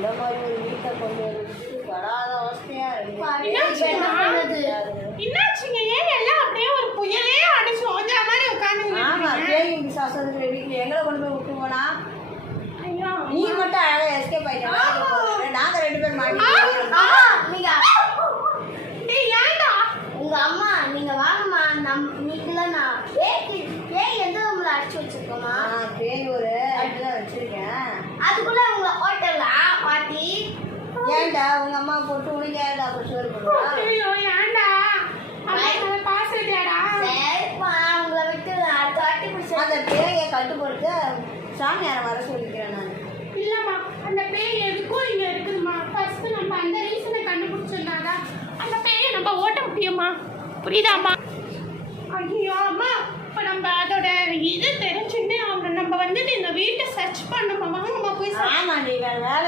இந்த மாதிரி ஒரு வீட்டை கொண்டு வந்து வராத அவஸ்தையா இருக்கு. என்னாச்சுங்க? ஏன் எல்லாம் அப்படியே ஒரு புயலே அடிச்சு ஓஞ்ச மாதிரி உட்காந்து? ஆமா, பேய் சாசனத்துல வீட்டுல எங்களை கொண்டு போய் விட்டு போனா ஐயோ, நீ மட்டும் அழகா எஸ்கேப் ஆயிட்டா. நாங்க 2 பேர் மாட்டி ஏன்டா உங்க அம்மா நீங்க வாங்கம்மா. நீங்களா பேய் எந்த ரூம்ல அடிச்சு வச்சிருக்கோமா? பேய் ஒரு இடத்துல வச்சிருக்கேன். அதுக்குள்ள உங்களை ஹோட்டல்லாம் பாட்டி. ஏன்டா உங்க அம்மா போட்டு உனக்கு ஏன்டா சோறு பண்ணுவா? ஐயோ ஏன்டா பாசடியாடா? சரிப்பா, உங்களை விட்டு அடுத்த வாட்டி பிடிச்ச அந்த பேயை கட்டுப்படுத்த சாமியாரை வர சொல்லிக்கிறேன் நான். இல்லம்மா, அந்த பேய் எதுக்கும் இங்க இருக்குதுமா. ஃபர்ஸ்ட் நம்ம அந்த ரீசனை கண்டுபிடிச்சிருந்தாதான் அந்த பேயை நம்ம ஓட்ட முடியுமா? புரியுதாம்மா? ஐயோ அம்மா, இப்போ நம்ம அதோட இது தெரிஞ்சுட்டு அவங்க நம்ம வந்துட்டு இந்த வீட்டை சர்ச் பண்ணணுமா? வாங்கம்மா போய் ஆமா, நீ வேற